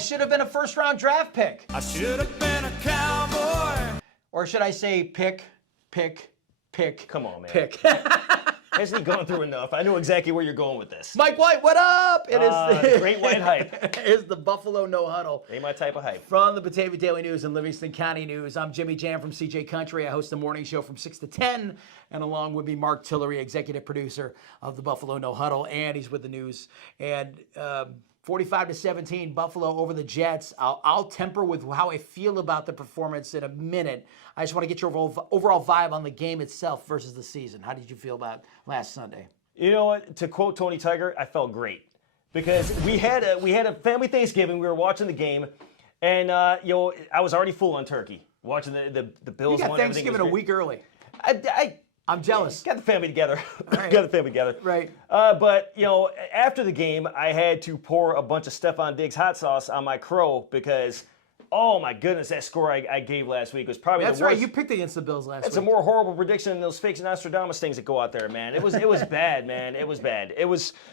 should have been a first-round draft pick. I should have been a cowboy. Or should I say pick. Come on, man. Pick. Hasn't he gone through enough? I know exactly where you're going with this. Mike White, what up? It is Great white hype. It's the Buffalo No Huddle. Ain't my type of hype. From the Batavia Daily News and Livingston County News, I'm Jimmy Jam from CJ Country. I host the morning show from 6 to 10, and along with me, Mark Tillery, executive producer of the Buffalo No Huddle, and he's with the news. And 45-17, Buffalo over the Jets. I'll temper with how I feel about the performance in a minute. I just want to get your overall vibe on the game itself versus the season. How did you feel about last Sunday? You know what? To quote Tony Tiger, I felt great because we had a family Thanksgiving. We were watching the game, and I was already full on turkey watching the Bills. You got Thanksgiving a week early. I'm jealous. Got the family together. Right. Got the family together. Right. But after the game, I had to pour a bunch of Stephon Diggs hot sauce on my crow because, oh my goodness, that score I gave last week was probably That's the worst. right. You picked against the Bills last week. It's a more horrible prediction than those fake Nostradamus things that go out there, man. It was bad, man. It was bad.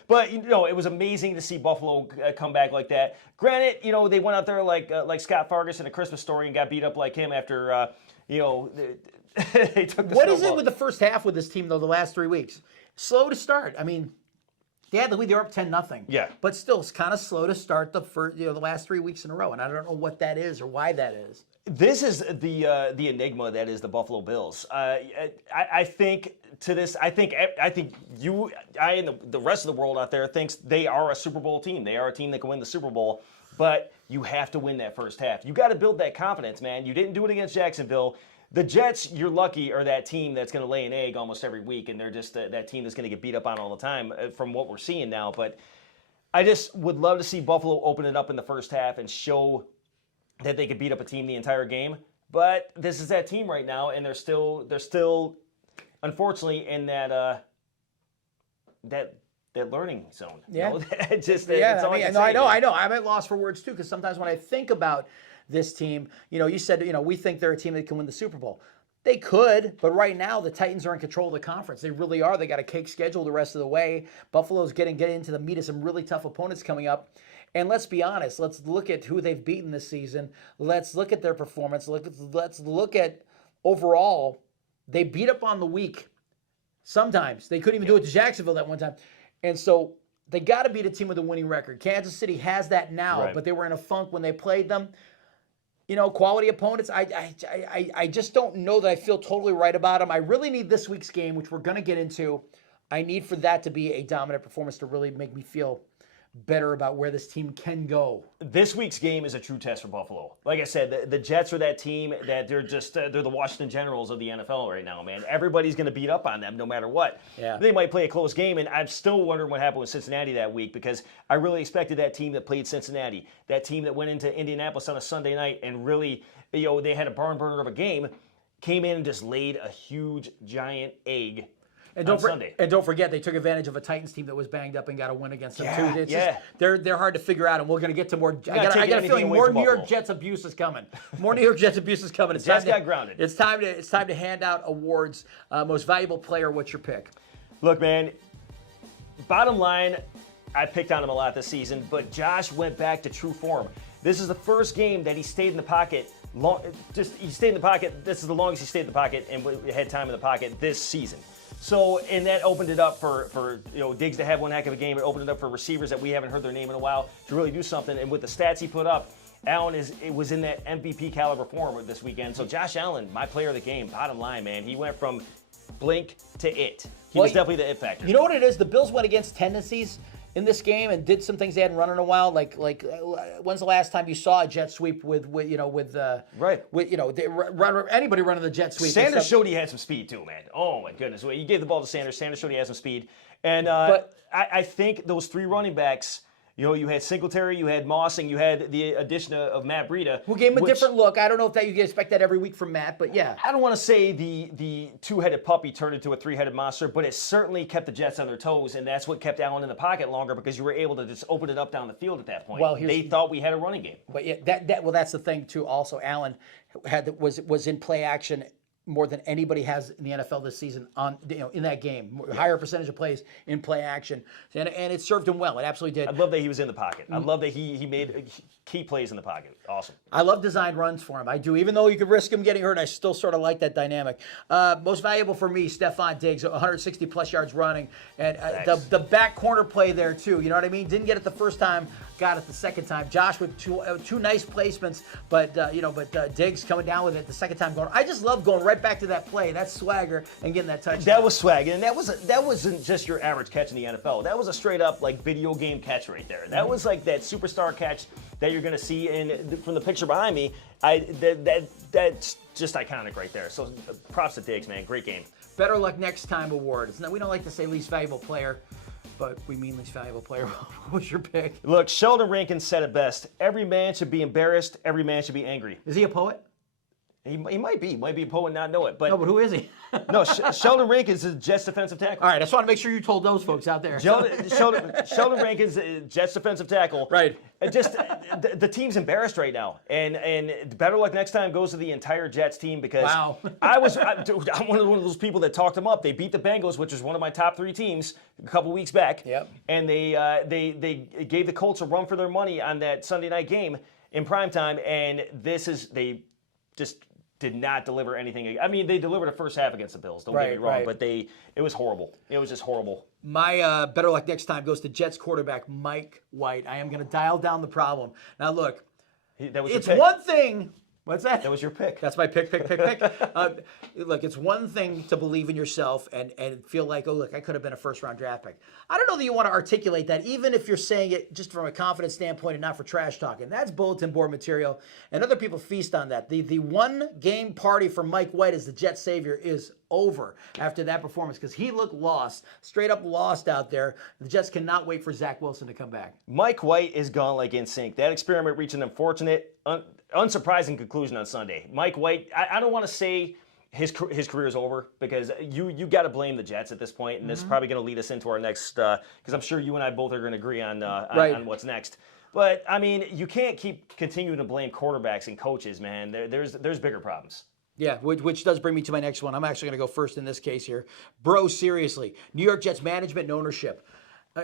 But it was amazing to see Buffalo come back like that. Granted, they went out there like Scott Fargus in A Christmas Story and got beat up like him after they took the What is snowball. it with the first half with this team, though, the last 3 weeks? Slow to start. I mean, they had the lead. They were up 10-0. Yeah. But still, it's kind of slow to start the last 3 weeks in a row. And I don't know what that is or why that is. This is the enigma that is the Buffalo Bills. I think you, and the rest of the world out there thinks they are a Super Bowl team. They are a team that can win the Super Bowl. But you have to win that first half. You got to build that confidence, man. You didn't do it against Jacksonville. The Jets, you're lucky, are that team that's going to lay an egg almost every week, and they're just that team that's going to get beat up on all the time from what we're seeing now. But I just would love to see Buffalo open it up in the first half and show that they could beat up a team the entire game. But this is that team right now, and they're still, unfortunately, in that learning zone. Yeah. I know. I'm at loss for words too, because sometimes when I think about this team, you said, we think they're a team that can win the Super Bowl. They could, but right now the Titans are in control of the conference. They really are. They got a cake schedule the rest of the way. Buffalo's getting into the meat of some really tough opponents coming up. And let's be honest. Let's look at who they've beaten this season. Let's look at their performance. Let's look at overall. They beat up on the weak. Sometimes they couldn't even do it to Jacksonville that one time. And so they got to beat a team with a winning record. Kansas City has that now, right. But they were in a funk when they played them. Quality opponents, I just don't know that I feel totally right about them. I really need this week's game, which we're going to get into. I need for that to be a dominant performance to really make me feel better about where this team can go. This week's game is a true test for Buffalo. Like I said, the Jets are that team that they're the Washington Generals of the NFL right now, man. Everybody's going to beat up on them no matter what. Yeah. They might play a close game, and I'm still wondering what happened with Cincinnati that week because I really expected that team that played Cincinnati, that team that went into Indianapolis on a Sunday night and really, they had a barn burner of a game, came in and just laid a huge, giant egg. And don't forget, they took advantage of a Titans team that was banged up and got a win against them too. It's just, they're hard to figure out, and we're going to get to more. I got a feeling more New York Jets abuse is coming. More New York Jets abuse is coming. Jets got grounded. It's time to hand out awards. Most valuable player. What's your pick? Look, man. Bottom line, I picked on him a lot this season, but Josh went back to true form. This is the first game that he stayed in the pocket. He stayed in the pocket. This is the longest he stayed in the pocket and had time in the pocket this season. So, and that opened it up for Diggs to have one heck of a game. It opened it up for receivers that we haven't heard their name in a while to really do something. And with the stats he put up, Allen was in that MVP caliber form this weekend. So Josh Allen, my player of the game, bottom line, man, he went from blink to it. He was definitely the it factor. You know what it is? The Bills went against tendencies in this game and did some things they hadn't run in a while. Like when's the last time you saw a jet sweep with anybody running the jet sweep? Sanders showed he had some speed too, man. Oh my goodness, you gave the ball to Sanders. Sanders showed he had some speed, and I think those three running backs. You had Singletary, you had Moss, and you had the addition of Matt Breida. Who gave him a different look. I don't know if that you can expect that every week from Matt, but yeah. I don't want to say the two-headed puppy turned into a three-headed monster, but it certainly kept the Jets on their toes, and that's what kept Allen in the pocket longer because you were able to just open it up down the field at that point. Well, they thought we had a running game. But yeah, that's the thing too. Also, Allen was in play action more than anybody has in the NFL this season in that game. Higher percentage of plays in play action. And it served him well. It absolutely did. I love that he was in the pocket. I love that he made key plays in the pocket. Awesome. I love designed runs for him. I do. Even though you could risk him getting hurt, I still sort of like that dynamic. Most valuable for me, Stephon Diggs, 160-plus yards running. And the back corner play there, too. You know what I mean? Didn't get it the first time, got it the second time. Josh with two nice placements, but Diggs coming down with it the second time going. I just love going right back to that play, that swagger, and getting that touchdown. That was swag, and that wasn't just your average catch in the NFL. That was a straight up like video game catch right there. That was like that superstar catch that you're gonna see from the picture behind me. That's just iconic right there. So props to Diggs, man. Great game. Better luck next time award. We don't like to say least valuable player, but we mean least valuable player. What was your pick? Look, Sheldon Rankins said it best. Every man should be embarrassed. Every man should be angry. Is he a poet? He might be. He might be a poet and not know it. But no, but who is he? No, Sheldon Rankins is Jets defensive tackle. All right, I just want to make sure you told those folks out there. Sheldon Rankins is Jets defensive tackle. Right. Just the team's embarrassed right now, and better luck next time goes to the entire Jets team because wow. I'm one of those people that talked them up. They beat the Bengals, which is one of my top 3 teams, a couple weeks back. Yep. And they gave the Colts a run for their money on that Sunday night game in primetime, and they just did not deliver anything. I mean, they delivered a first half against the Bills. Don't get me wrong, but it was horrible. It was just horrible. My better luck next time goes to Jets quarterback Mike White. I am going to dial down the problem. Now, look, it's one thing. What's that? That was your pick. That's my pick. Look, it's one thing to believe in yourself and feel like, oh, look, I could have been a first-round draft pick. I don't know that you want to articulate that, even if you're saying it just from a confidence standpoint and not for trash talking. That's bulletin board material, and other people feast on that. The one-game party for Mike White as the Jet savior is over after that performance because he looked lost, straight up lost out there. The Jets cannot wait for Zach Wilson to come back. Mike White is gone like in sync. That experiment reached an unfortunate, unsurprising conclusion on Sunday. Mike White, I don't want to say his career is over because you got to blame the Jets at this point, and this is probably going to lead us into our next because I'm sure you and I both are going to agree on what's next. But I mean, you can't keep continuing to blame quarterbacks and coaches, man. There's bigger problems. Yeah, which does bring me to my next one. I'm actually going to go first in this case here. Bro, seriously, New York Jets management and ownership.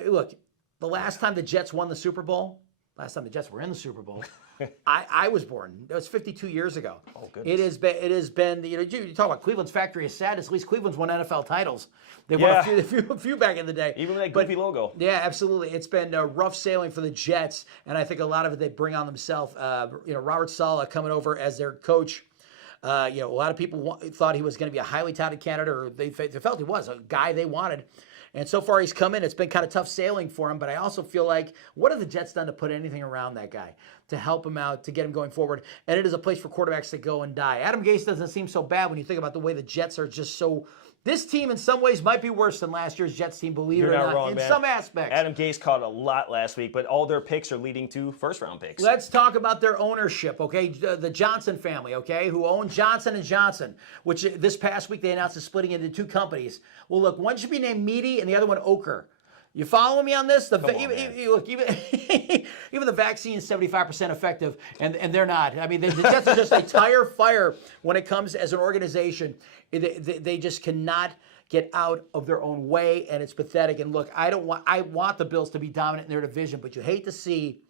Look, the last time the Jets won the Super Bowl, last time the Jets were in the Super Bowl, I was born. It was 52 years ago. Oh, goodness. It has been. You talk about Cleveland's factory of sadness. At least Cleveland's won NFL titles. They won a few back in the day. Even with that goofy logo. Yeah, absolutely. It's been rough sailing for the Jets, and I think a lot of it they bring on themselves. Robert Saleh coming over as their coach. A lot of people thought he was going to be a highly touted candidate, or they felt he was a guy they wanted. And so far he's come in. It's been kind of tough sailing for him, but I also feel like, what have the Jets done to put anything around that guy, to help him out, to get him going forward? And it is a place for quarterbacks to go and die. Adam Gase doesn't seem so bad when you think about the way the Jets are just so... This team, in some ways, might be worse than last year's Jets team, believe it or not, in some aspects. Adam Gase caught a lot last week, but all their picks are leading to first-round picks. Let's talk about their ownership, okay? The Johnson family, okay, who own Johnson & Johnson, which this past week they announced is splitting into 2 companies. Well, look, one should be named Meaty and the other one Ochre. You following me on this? Look, even the vaccine is 75% effective, and they're not. I mean, the Jets are just a tire fire when it comes as an organization. They just cannot get out of their own way, and it's pathetic. And look, I want the Bills to be dominant in their division, but you hate to see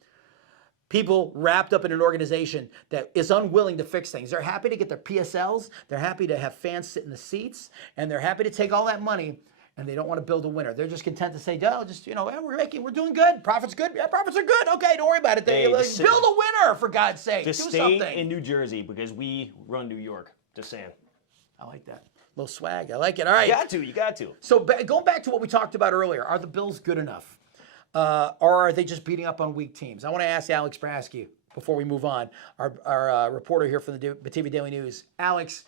people wrapped up in an organization that is unwilling to fix things. They're happy to get their PSLs, they're happy to have fans sit in the seats, and they're happy to take all that money. And they don't want to build a winner. They're just content to say, we're doing good. Profits good. Yeah, profits are good. Okay, don't worry about it. Build a winner, for God's sake. Just stay in New Jersey because we run New York. Just saying. I like that. A little swag. I like it. All right. You got to. So going back to what we talked about earlier, are the Bills good enough? Or are they just beating up on weak teams? I want to ask Alex Brasky before we move on, our reporter here from the TV Daily News. Alex,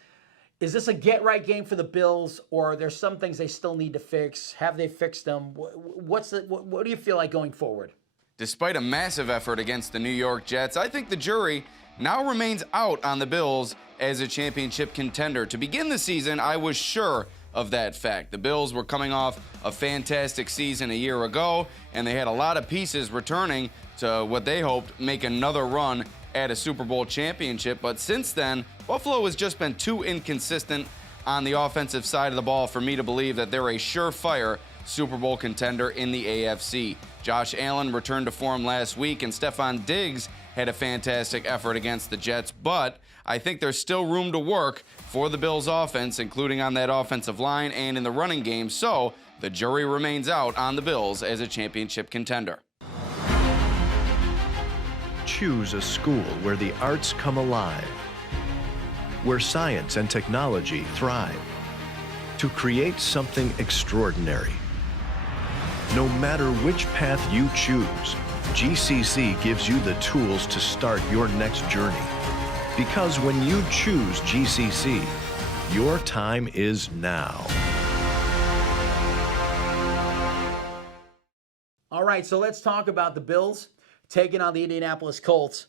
is this a get-right game for the Bills, or are there some things they still need to fix? Have they fixed them? What do you feel like going forward? Despite a massive effort against the New York Jets, I think the jury now remains out on the Bills as a championship contender. To begin the season, I was sure of that fact. The Bills were coming off a fantastic season a year ago, and they had a lot of pieces returning to what they hoped make another run at a Super Bowl championship. But since then, Buffalo has just been too inconsistent on the offensive side of the ball for me to believe that they're a surefire Super Bowl contender in the AFC. Josh Allen returned to form last week, and Stephon Diggs had a fantastic effort against the Jets, but I think there's still room to work for the Bills' offense, including on that offensive line and in the running game, so the jury remains out on the Bills as a championship contender. Choose a school where the arts come alive, where science and technology thrive, to create something extraordinary. No matter which path you choose, GCC gives you the tools to start your next journey. Because when you choose GCC, your time is now. All right, so let's talk about the Bills taking on the Indianapolis Colts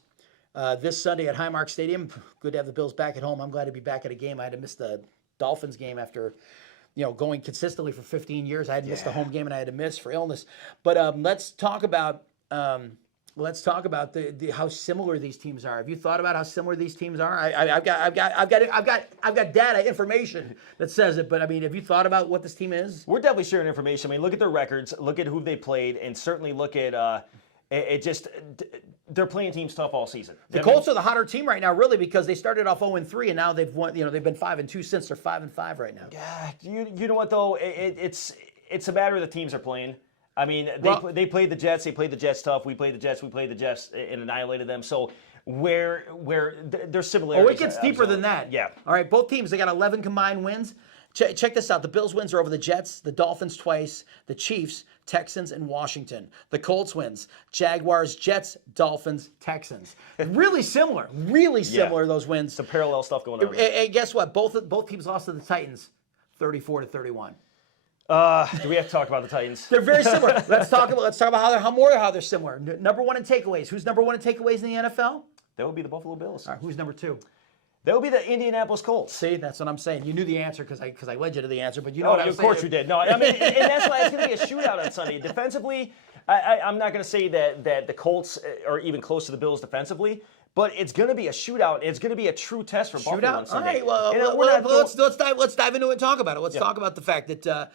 this Sunday at Highmark Stadium. Good to have the Bills back at home. I'm glad to be back at a game. I had to miss the Dolphins game after, going consistently for 15 years. I had missed a home game and I had to miss for illness. But let's talk about the how similar these teams are. Have you thought about how similar these teams are? I've got data, information that says it. But I mean, have you thought about what this team is? We're definitely sharing information. I mean, look at their records, look at who they played, and certainly look at they're playing teams tough all season. The Colts are the hotter team right now, really, because they started off 0-3 and now they've won. They've been 5-2 since they're 5-5 right now. Yeah, you know what though? It's a matter of the teams are playing. I mean, they played the Jets. They played the Jets tough. We played the Jets. And annihilated them. So where there's similarities. Oh, it gets deeper than that. Yeah. All right, both teams, they got 11 combined wins. Check this out. The Bills' wins are over the Jets, the Dolphins twice, the Chiefs, Texans, and Washington. The Colts wins: Jaguars, Jets, Dolphins, Texans. Really similar. Really similar, those wins. Some parallel stuff going on. And guess what? Both teams lost to the Titans 34-31. Do we have to talk about the Titans? They're very similar. Let's talk about how they're similar. Number one in takeaways. Who's number one in takeaways in the NFL? That would be the Buffalo Bills. All right, who's number two? That would be the Indianapolis Colts. See, that's what I'm saying. You knew the answer because I led you to the answer, but you know what I'm saying. Of course you did. No, I mean, and that's why it's going to be a shootout on Sunday. Defensively, I'm not going to say that the Colts are even close to the Bills defensively, but it's going to be a shootout. It's going to be a true test for Buffalo on Sunday. All right, well, let's dive into it and talk about it. Let's talk about the fact that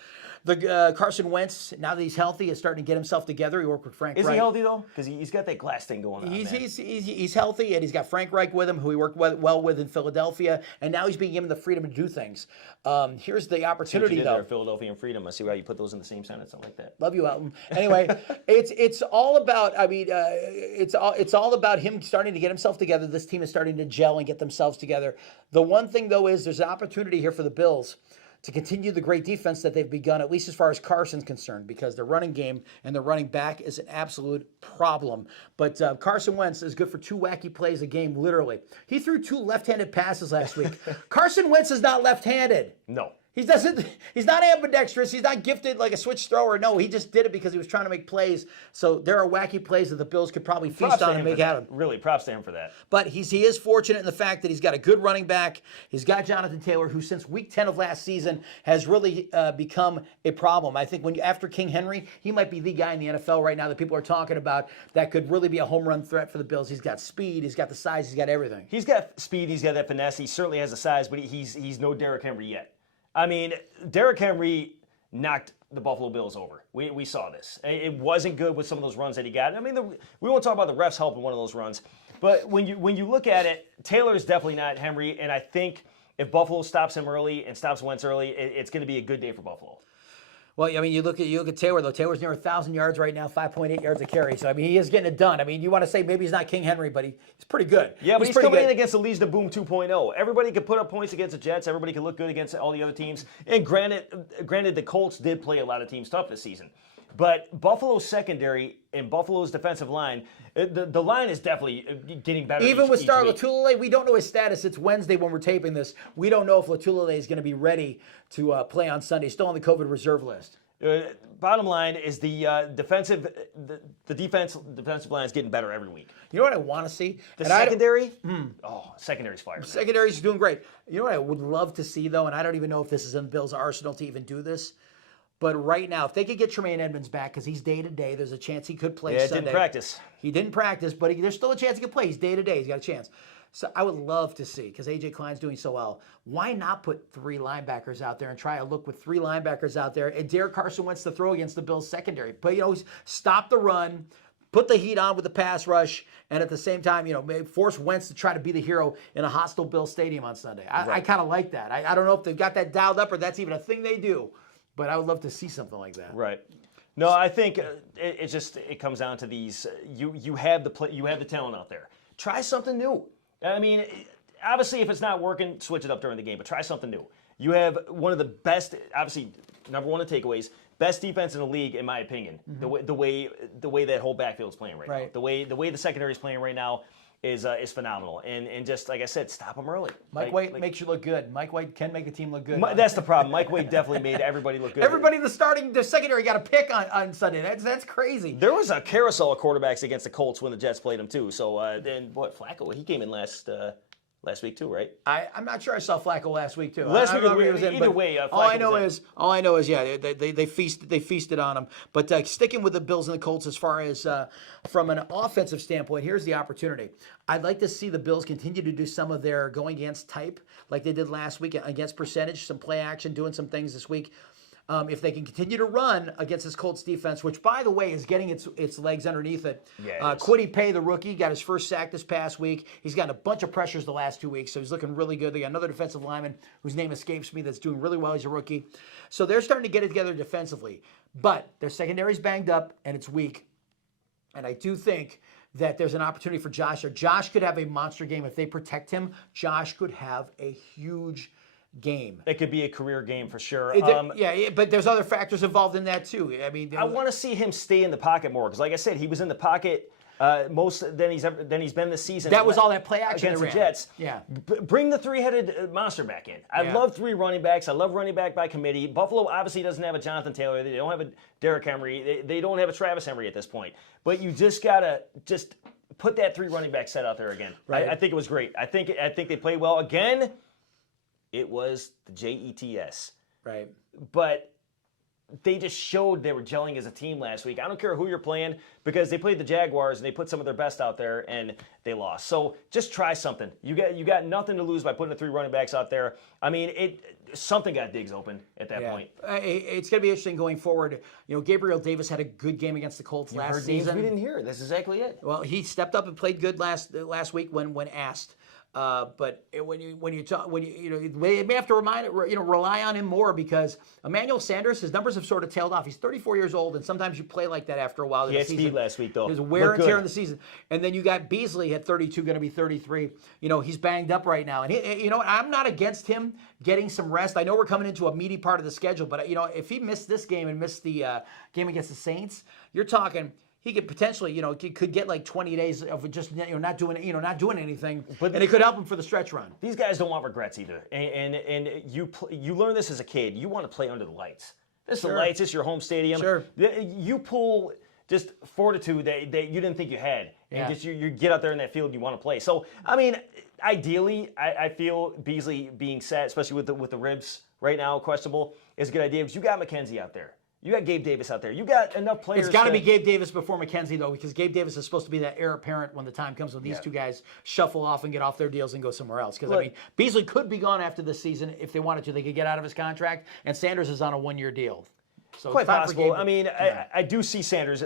Carson Wentz, now that he's healthy, is starting to get himself together. He worked with Frank Reich. Is he healthy, though? Because he's got that glass thing going on, He's healthy, and he's got Frank Reich with him, who he worked well with in Philadelphia, and now he's being given the freedom to do things. Here's the opportunity, though. Philadelphia and freedom. I see why you put those in the same sentence. I like that. Love you, Elton. Anyway, it's all about. I mean, it's all about him starting to get himself together. This team is starting to gel and get themselves together. The one thing, though, is there's an opportunity here for the Bills to continue the great defense that they've begun, at least as far as Carson's concerned, because their running game and their running back is an absolute problem. But Carson Wentz is good for 2 wacky plays a game, literally. He threw 2 left-handed passes last week. Carson Wentz is not left-handed. No. He's not ambidextrous. He's not gifted like a switch thrower. No, he just did it because he was trying to make plays. So there are wacky plays that the Bills could probably feast on and make at him. Really, props to him for that. But he is fortunate in the fact that he's got a good running back. He's got Jonathan Taylor, who since week 10 of last season has really become a problem. I think after King Henry, he might be the guy in the NFL right now that people are talking about that could really be a home run threat for the Bills. He's got speed. He's got the size. He's got everything. He's got speed. He's got that finesse. He certainly has the size, but he's no Derrick Henry yet. I mean, Derrick Henry knocked the Buffalo Bills over. We saw this. It wasn't good with some of those runs that he got. I mean, we won't talk about the refs helping one of those runs, but when you look at it, Taylor is definitely not Henry, and I think if Buffalo stops him early and stops Wentz early, it's going to be a good day for Buffalo. Well, I mean, you look at Taylor, though. Taylor's near 1,000 yards right now, 5.8 yards a carry. So, I mean, he is getting it done. I mean, you want to say maybe he's not King Henry, but he's pretty good. Yeah, but he's coming in against the Legion to Boom 2.0. Everybody could put up points against the Jets. Everybody could look good against all the other teams. And granted, the Colts did play a lot of teams tough this season. But Buffalo's secondary and Buffalo's defensive line, the line is definitely getting better. Even with Star Lotulelei, we don't know his status. It's Wednesday when we're taping this. We don't know if Lotulelei is going to be ready to play on Sunday. Still on the COVID reserve list. Bottom line is the defensive line is getting better every week. You know what I want to see? The secondary? Secondary's fire. Secondary's doing great. You know what I would love to see, though, and I don't even know if this is in Bill's arsenal to even do this, but right now, if they could get Tremaine Edmonds back, because he's day-to-day, there's a chance he could play Sunday. Didn't practice. He didn't practice, but there's still a chance he could play. He's day-to-day. He's got a chance. So I would love to see, because A.J. Klein's doing so well, why not put 3 linebackers out there and try a look with 3 linebackers out there and dare Carson Wentz to throw against the Bills secondary? But, stop the run, put the heat on with the pass rush, and at the same time, maybe force Wentz to try to be the hero in a hostile Bills stadium on Sunday. I kind of like that. I don't know if they've got that dialed up or that's even a thing they do, but I would love to see something like that. Right. No, I think it comes down to these. You have the talent out there. Try something new. I mean, obviously, if it's not working, switch it up during the game, but try something new. You have one of the best, obviously, number one in takeaways, best defense in the league, in my opinion. Mm-hmm. The way that whole backfield is playing right now, the way the secondary is playing right now is phenomenal. And just like I said, stop them early. Mike White makes you look good. Mike White can make a team look good. That's the problem. Mike White definitely made everybody look good. Everybody in the secondary got a pick on Sunday. That's crazy. There was a carousel of quarterbacks against the Colts when the Jets played them too. So then Flacco, he came in last week too, right? I'm not sure I saw Flacco last week too. Last week all I know is yeah, they feasted on him. But sticking with the Bills and the Colts as far as from an offensive standpoint, here's the opportunity. I'd like to see the Bills continue to do some of their going against type like they did last week against percentage, some play action, doing some things this week. If they can continue to run against this Colts defense, which, by the way, is getting its legs underneath it. Yeah, Kwity Paye, the rookie, got his first sack this past week. He's gotten a bunch of pressures the last 2 weeks, so he's looking really good. They got another defensive lineman whose name escapes me that's doing really well. He's a rookie. So they're starting to get it together defensively. But their secondary's banged up, and it's weak. And I do think that there's an opportunity for Josh. Or Josh could have a monster game. If they protect him, Josh could have a huge game. It could be a career game for sure. But there's other factors involved in that too. I mean, I want to see him stay in the pocket more because, like I said, he was in the pocket most than he's been this season. That was all that play action against the Jets. Yeah, bring the three-headed monster back in. I love three running backs. I love running back by committee. Buffalo obviously doesn't have a Jonathan Taylor. They don't have a Derrick Henry. They don't have a Travis Henry at this point. But you just gotta put that three running back set out there again. Right. I think it was great. I think they played well again. It was the Jets. Right. But they just showed they were gelling as a team last week. I don't care who you're playing because they played the Jaguars and they put some of their best out there and they lost. So just try something. You got nothing to lose by putting the three running backs out there. I mean, something got Diggs open at that point. It's going to be interesting going forward. Gabriel Davis had a good game against the Colts last season. We didn't hear it. That's exactly it. Well, he stepped up and played good last week when asked. But when you may have to rely on him more because Emmanuel Sanders, his numbers have sort of tailed off. He's 34 years old, and sometimes you play like that after a while. He had speed last week, though. There's wear and tear in the season, and then you got Beasley at 32, going to be 33. He's banged up right now, and I'm not against him getting some rest. I know we're coming into a meaty part of the schedule, but if he missed this game and missed the game against the Saints, you're talking. He could potentially, could get like 20 days of just, not doing anything, and it could help him for the stretch run. These guys don't want regrets either, and you learn this as a kid. You want to play under the lights. This is the lights. This is your home stadium. Sure. You pull just fortitude that you didn't think you had, and just you get out there in that field and you want to play. So I mean, ideally, I feel Beasley being set, especially with the ribs right now questionable, is a good idea because you got McKenzie out there. You got Gabe Davis out there. You got enough players. It's got to be Gabe Davis before McKenzie, though, because Gabe Davis is supposed to be that heir apparent when the time comes when these two guys shuffle off and get off their deals and go somewhere else. Because, Beasley could be gone after this season if they wanted to. They could get out of his contract, and Sanders is on a one-year deal. So quite possible. I mean, I do see Sanders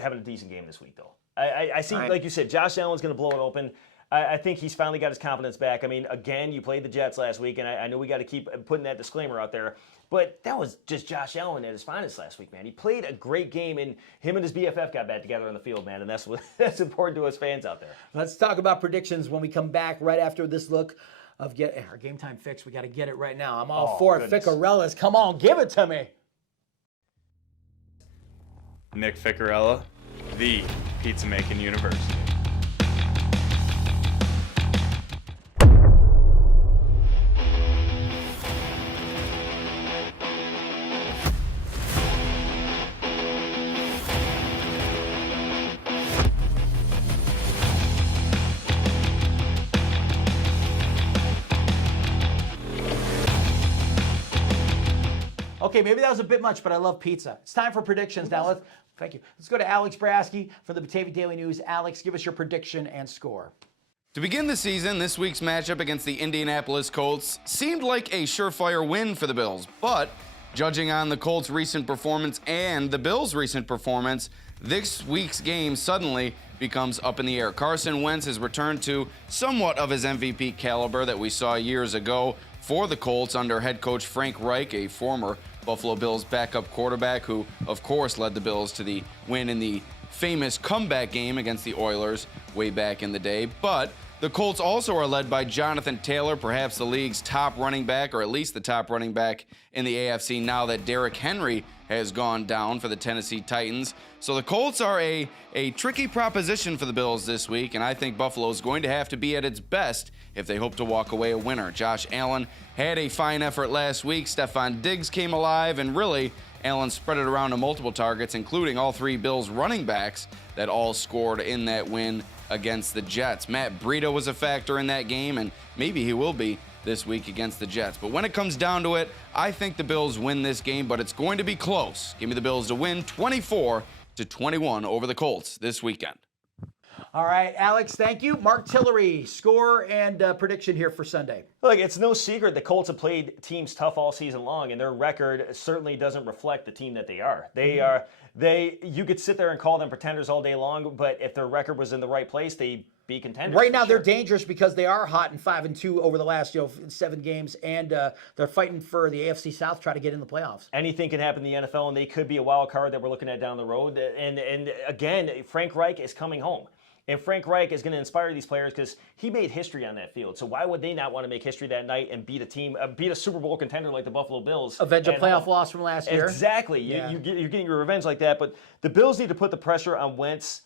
having a decent game this week, though. I see, like you said, Josh Allen's going to blow it open. I think he's finally got his confidence back. I mean, again, you played the Jets last week, and I know we got to keep putting that disclaimer out there. But that was just Josh Allen at his finest last week, man. He played a great game, and him and his BFF got back together on the field, man, and that's important to us fans out there. Let's talk about predictions when we come back right after this look of our Game Time Fix. We got to get it right now. I'm all for it. Ficarellas, come on, give it to me. Nick Ficarella, the Pizza Making University. Okay, maybe that was a bit much, but I love pizza. It's time for predictions now. Thank you. Let's go to Alex Brasky from the Batavia Daily News. Alex, give us your prediction and score. To begin the season, this week's matchup against the Indianapolis Colts seemed like a surefire win for the Bills, but judging on the Colts' recent performance and the Bills' recent performance, this week's game suddenly becomes up in the air. Carson Wentz has returned to somewhat of his MVP caliber that we saw years ago for the Colts under head coach Frank Reich, a former Buffalo Bills backup quarterback who, of course, led the Bills to the win in the famous comeback game against the Oilers way back in the day. But the Colts also are led by Jonathan Taylor, perhaps the league's top running back, or at least the top running back in the AFC now that Derrick Henry has gone down for the Tennessee Titans. So the Colts are a tricky proposition for the Bills this week, and I think Buffalo is going to have to be at its best if they hope to walk away a winner. Josh Allen had a fine effort last week. Stephon Diggs came alive, and really, Allen spread it around to multiple targets, including all three Bills running backs that all scored in that win against the Jets. Matt Breida was a factor in that game, and maybe he will be this week against the Jets. But when it comes down to it, I think the Bills win this game, but it's going to be close. Give me the Bills to win 24-21 over the Colts this weekend. All right, Alex, thank you. Mark Tillery, score and prediction here for Sunday. Look, it's no secret the Colts have played teams tough all season long, and their record certainly doesn't reflect the team that they are. You could sit there and call them pretenders all day long, but if their record was in the right place, they'd be contenders. Right now, they're dangerous because they are hot and 5-2 over the last 7 games, and they're fighting for the AFC South, try to get in the playoffs. Anything can happen in the NFL, and they could be a wild card that we're looking at down the road. And again, Frank Reich is coming home. And Frank Reich is going to inspire these players because he made history on that field. So why would they not want to make history that night and beat a Super Bowl contender like the Buffalo Bills? Avenge a playoff loss from last year. Exactly. Yeah. You're getting your revenge like that. But the Bills need to put the pressure on Wentz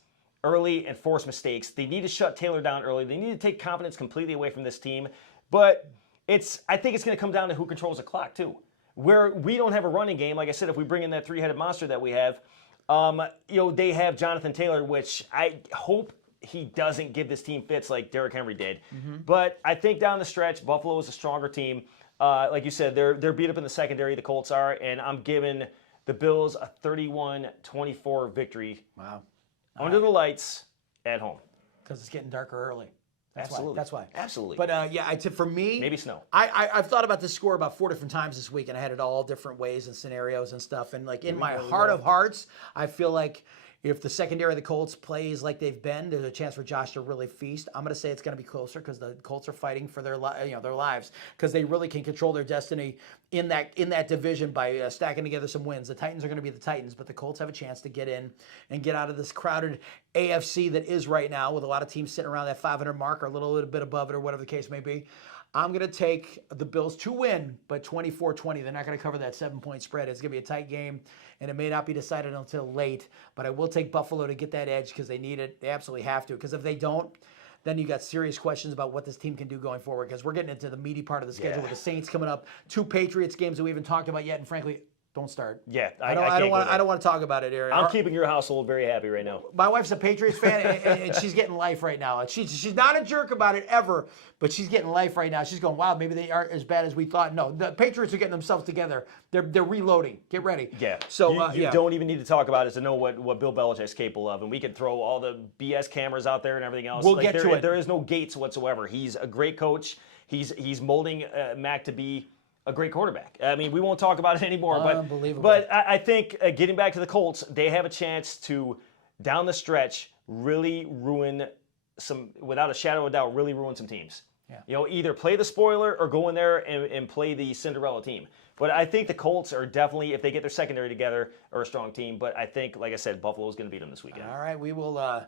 early and force mistakes. They need to shut Taylor down early. They need to take confidence completely away from this team. But I think it's going to come down to who controls the clock too. Where we don't have a running game, like I said, if we bring in that three-headed monster that we have, they have Jonathan Taylor, which I hope he doesn't give this team fits like Derrick Henry did. Mm-hmm. But I think down the stretch, Buffalo is a stronger team. Like you said, they're beat up in the secondary, the Colts are, and I'm giving the Bills a 31-24 victory. Wow. Under the lights at home. Because it's getting darker early. Absolutely. That's why. Absolutely. But for me, maybe snow. I've thought about this score about 4 different times this week, and I had it all different ways and scenarios and stuff. And like in my heart of hearts, I feel like if the secondary of the Colts plays like they've been, there's a chance for Josh to really feast. I'm going to say it's going to be closer because the Colts are fighting for their lives because they really can control their destiny in that division by stacking together some wins. The Titans are going to be the Titans, but the Colts have a chance to get in and get out of this crowded AFC that is right now with a lot of teams sitting around that 500 mark or a little bit above it or whatever the case may be. I'm going to take the Bills to win, but 24-20. They're not going to cover that 7-point spread. It's going to be a tight game, and it may not be decided until late. But I will take Buffalo to get that edge because they need it. They absolutely have to. Because if they don't, then you got serious questions about what this team can do going forward. Because we're getting into the meaty part of the schedule with the Saints coming up, 2 Patriots games that we haven't talked about yet, and frankly, don't start. Yeah, I don't want to talk about it, Aaron. I'm keeping your household very happy right now. My wife's a Patriots fan, and she's getting life right now. And she's not a jerk about it ever, but she's getting life right now. She's going, wow, maybe they aren't as bad as we thought. No, the Patriots are getting themselves together. They're reloading. Get ready. Yeah. So you don't even need to talk about it to know what Bill Belichick's capable of, and we could throw all the BS cameras out there and everything else. We'll get to it. There is no gates whatsoever. He's a great coach. He's molding Mac to be a great quarterback. I mean, we won't talk about it anymore. Unbelievable. But I think getting back to the Colts, they have a chance to, down the stretch, really ruin without a shadow of a doubt, really ruin some teams. Yeah. Either play the spoiler or go in there and play the Cinderella team. But I think the Colts are definitely, if they get their secondary together, are a strong team. But I think, like I said, Buffalo's going to beat them this weekend. All right, we will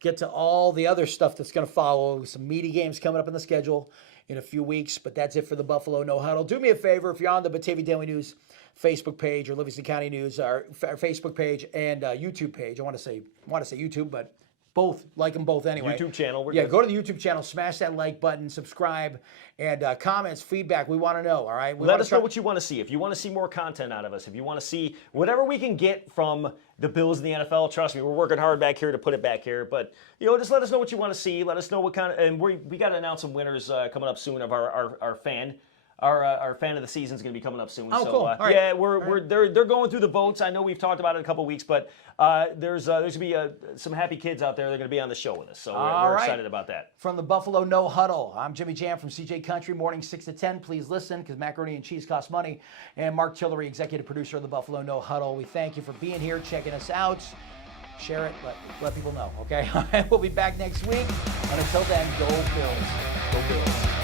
get to all the other stuff that's going to follow. Some meaty games coming up in the schedule in a few weeks, but that's it for the Buffalo No Huddle. Do me a favor, if you're on the Batavia Daily News Facebook page or Livingston County News, our Facebook page and YouTube page. I want to say YouTube, but both, like them both anyway. YouTube channel. Go to the YouTube channel, smash that like button, subscribe, and comments, feedback. We want to know, all right? Let us know what you want to see. If you want to see more content out of us, if you want to see whatever we can get from the Bills in the NFL, trust me, we're working hard back here to put it back here. But, just let us know what you want to see. Let us know what kind of, and we got to announce some winners coming up soon of our fan. Our fan of the season is going to be coming up soon. Oh, cool. All right. Yeah, they're going through the votes. I know we've talked about it in a couple of weeks, but there's going to be some happy kids out there. They're going to be on the show with us, so we're excited about that. From the Buffalo No Huddle, I'm Jimmy Jam from CJ Country, morning 6 to 10. Please listen, because macaroni and cheese cost money. And Mark Tillery, executive producer of the Buffalo No Huddle. We thank you for being here, checking us out. share it, let people know, okay? All right, we'll be back next week. And until then, go Bills. Go Bills.